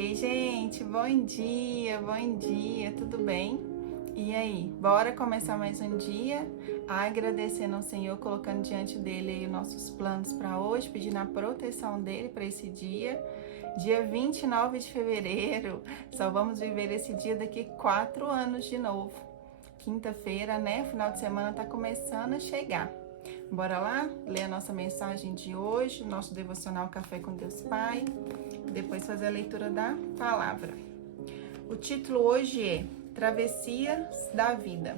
Ei, gente, bom dia, tudo bem? E aí, bora começar mais um dia agradecendo ao Senhor, colocando diante dele aí os nossos planos para hoje, pedindo a proteção dele para esse dia 29 de fevereiro. Só vamos viver esse dia daqui 4 anos de novo. Quinta-feira, né? Final de semana tá começando a chegar. Bora lá ler a nossa mensagem de hoje, nosso devocional Café com Deus Pai, e depois fazer a leitura da palavra. O título hoje é Travessias da Vida.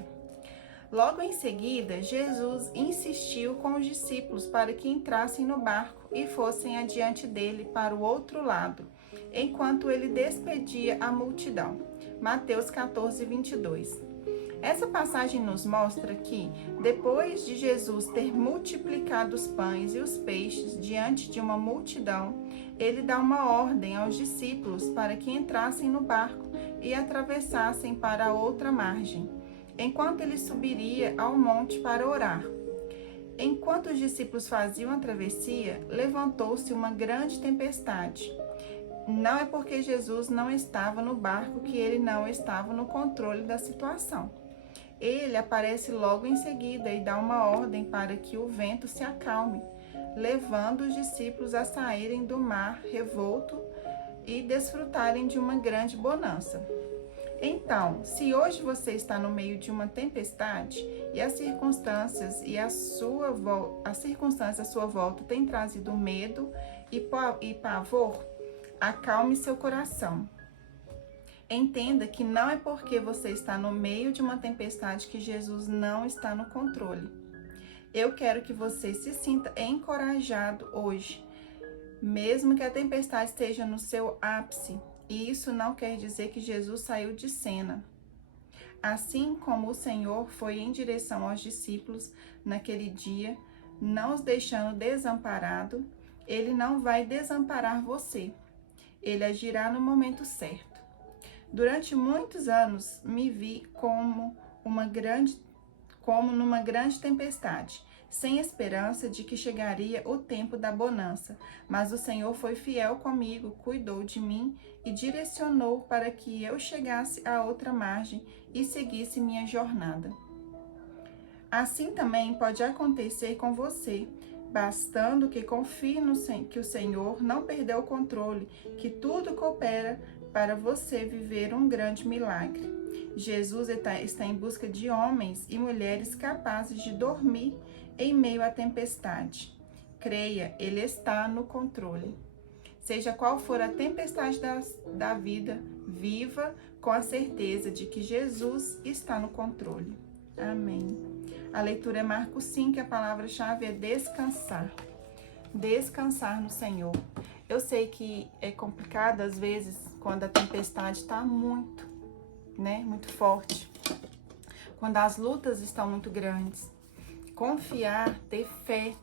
Logo em seguida, Jesus insistiu com os discípulos para que entrassem no barco e fossem adiante dele para o outro lado, enquanto ele despedia a multidão. Mateus 14, 22. Essa passagem nos mostra que, depois de Jesus ter multiplicado os pães e os peixes diante de uma multidão, ele dá uma ordem aos discípulos para que entrassem no barco e atravessassem para a outra margem, enquanto ele subiria ao monte para orar. Enquanto os discípulos faziam a travessia, levantou-se uma grande tempestade. Não é porque Jesus não estava no barco que ele não estava no controle da situação. Ele aparece logo em seguida e dá uma ordem para que o vento se acalme, levando os discípulos a saírem do mar revolto e desfrutarem de uma grande bonança. Então, se hoje você está no meio de uma tempestade e as circunstâncias à sua volta têm trazido medo e pavor, acalme seu coração. Entenda que não é porque você está no meio de uma tempestade que Jesus não está no controle. Eu quero que você se sinta encorajado hoje, mesmo que a tempestade esteja no seu ápice. E isso não quer dizer que Jesus saiu de cena. Assim como o Senhor foi em direção aos discípulos naquele dia, não os deixando desamparados, Ele não vai desamparar você. Ele agirá no momento certo. Durante muitos anos me vi como numa grande tempestade, sem esperança de que chegaria o tempo da bonança, mas o Senhor foi fiel comigo, cuidou de mim e direcionou para que eu chegasse à outra margem e seguisse minha jornada. Assim também pode acontecer com você, bastando que confie que o Senhor não perdeu o controle, que tudo coopera para você viver um grande milagre. Jesus está em busca de homens e mulheres capazes de dormir em meio à tempestade. Creia, Ele está no controle. Seja qual for a tempestade da vida, viva com a certeza de que Jesus está no controle. Amém. A leitura é Marcos 5, a palavra-chave é descansar. Descansar no Senhor. Eu sei que é complicado às vezes quando a tempestade está muito forte. Quando as lutas estão muito grandes. Confiar, ter fé,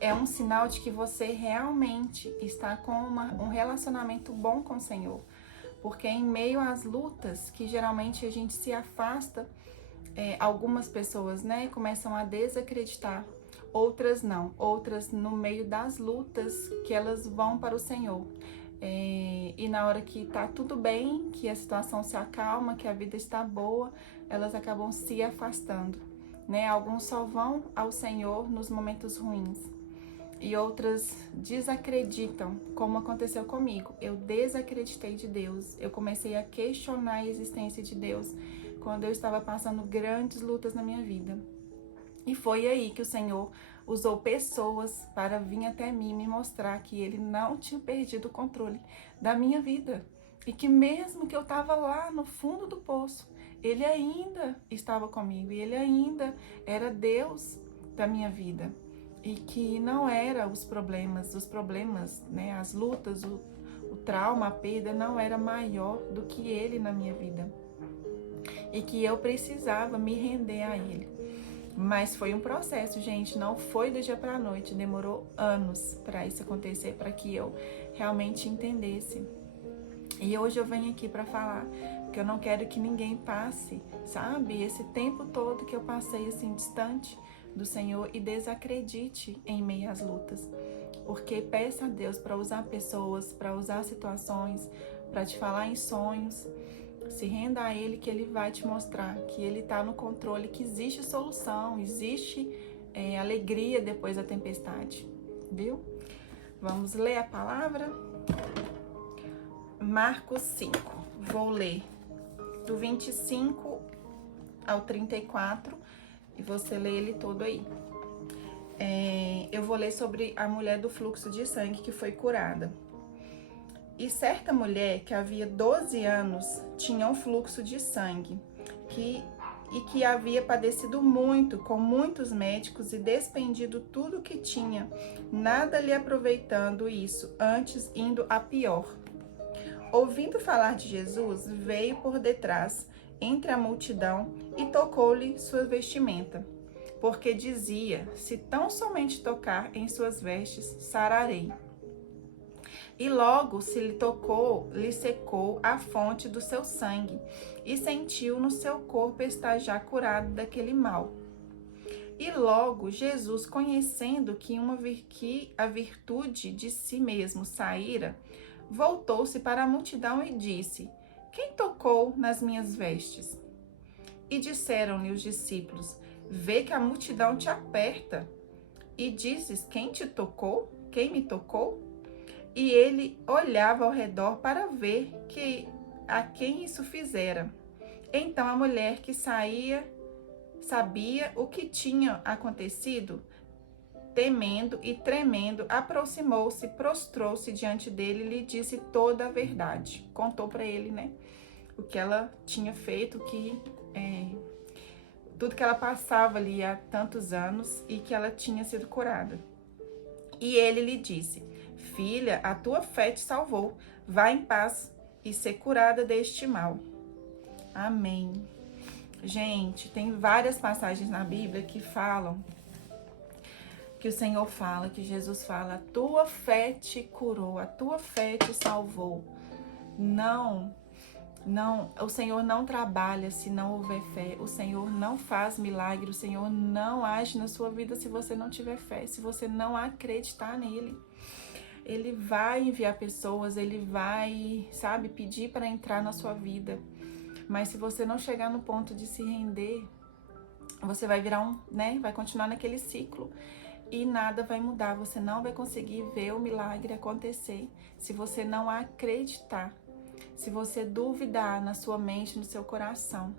é um sinal de que você realmente está com um relacionamento bom com o Senhor. Porque em meio às lutas, que geralmente a gente se afasta, algumas pessoas, começam a desacreditar. Outras não, outras no meio das lutas que elas vão para o Senhor. E na hora que tá tudo bem, que a situação se acalma, que a vida está boa, elas acabam se afastando, Alguns só vão ao Senhor nos momentos ruins e outras desacreditam, como aconteceu comigo. Eu desacreditei de Deus, eu comecei a questionar a existência de Deus quando eu estava passando grandes lutas na minha vida. E foi aí que o Senhor usou pessoas para vir até mim me mostrar que Ele não tinha perdido o controle da minha vida. E que mesmo que eu estava lá no fundo do poço, Ele ainda estava comigo. E Ele ainda era Deus da minha vida. E que não era os problemas, as lutas, o trauma, a perda não era maior do que Ele na minha vida. E que eu precisava me render a Ele. Mas foi um processo, gente, não foi do dia para a noite, demorou anos para isso acontecer, para que eu realmente entendesse. E hoje eu venho aqui para falar que eu não quero que ninguém passe, sabe, esse tempo todo que eu passei assim distante do Senhor e desacredite em meio às lutas. Porque peça a Deus para usar pessoas, para usar situações, para te falar em sonhos. Se renda a Ele, que Ele vai te mostrar que Ele está no controle, que existe solução, existe alegria depois da tempestade, viu? Vamos ler a palavra? Marcos 5. Vou ler do 25 ao 34 e você lê ele todo aí. Eu vou ler sobre a mulher do fluxo de sangue que foi curada. E certa mulher que havia 12 anos tinha um fluxo de sangue e que havia padecido muito com muitos médicos e despendido tudo o que tinha, nada lhe aproveitando isso, antes indo a pior. Ouvindo falar de Jesus, veio por detrás, entre a multidão, e tocou-lhe sua vestimenta, porque dizia: se tão somente tocar em suas vestes, sararei. E logo se lhe tocou, lhe secou a fonte do seu sangue, e sentiu no seu corpo estar já curado daquele mal. E logo Jesus, conhecendo que a virtude de si mesmo saíra, voltou-se para a multidão e disse: quem tocou nas minhas vestes? E disseram-lhe os discípulos: vê que a multidão te aperta, e dizes: quem te tocou? Quem me tocou? E ele olhava ao redor para ver a quem isso fizera. Então a mulher que sabia o que tinha acontecido, temendo e tremendo, aproximou-se, prostrou-se diante dele e lhe disse toda a verdade. Contou para ele, né, o que ela tinha feito, tudo que ela passava ali há tantos anos e que ela tinha sido curada. E ele lhe disse: filha, a tua fé te salvou. Vá em paz e ser curada deste mal. Amém. Gente, tem várias passagens na Bíblia que falam, que o Senhor fala, que Jesus fala: a tua fé te curou, a tua fé te salvou. Não, o Senhor não trabalha se não houver fé. O Senhor não faz milagre, o Senhor não age na sua vida se você não tiver fé, se você não acreditar nele. Ele vai enviar pessoas, ele vai, pedir para entrar na sua vida. Mas se você não chegar no ponto de se render, você vai virar vai continuar naquele ciclo e nada vai mudar. Você não vai conseguir ver o milagre acontecer se você não acreditar, se você duvidar na sua mente, no seu coração,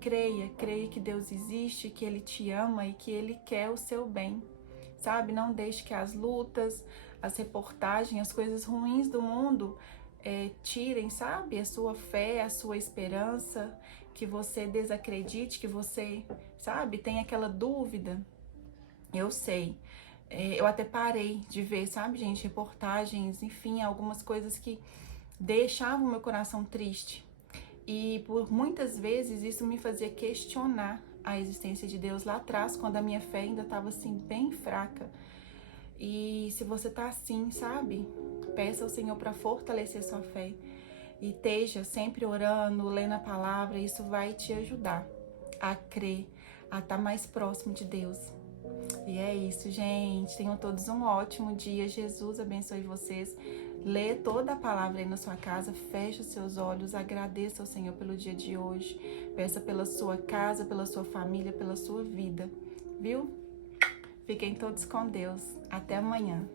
Creia que Deus existe, que Ele te ama e que Ele quer o seu bem, Não deixe que as lutas, as reportagens, as coisas ruins do mundo tirem, a sua fé, a sua esperança, que você desacredite, que você, tenha aquela dúvida. Eu sei, eu até parei de ver, gente, reportagens, enfim, algumas coisas que deixavam meu coração triste. E por muitas vezes isso me fazia questionar a existência de Deus lá atrás, quando a minha fé ainda estava assim, bem fraca. E se você tá assim, peça ao Senhor para fortalecer sua fé. E esteja sempre orando, lendo a palavra, isso vai te ajudar a crer, a estar mais próximo de Deus. E é isso, gente. Tenham todos um ótimo dia. Jesus abençoe vocês. Lê toda a palavra aí na sua casa, feche os seus olhos, agradeça ao Senhor pelo dia de hoje. Peça pela sua casa, pela sua família, pela sua vida, viu? Fiquem todos com Deus. Até amanhã.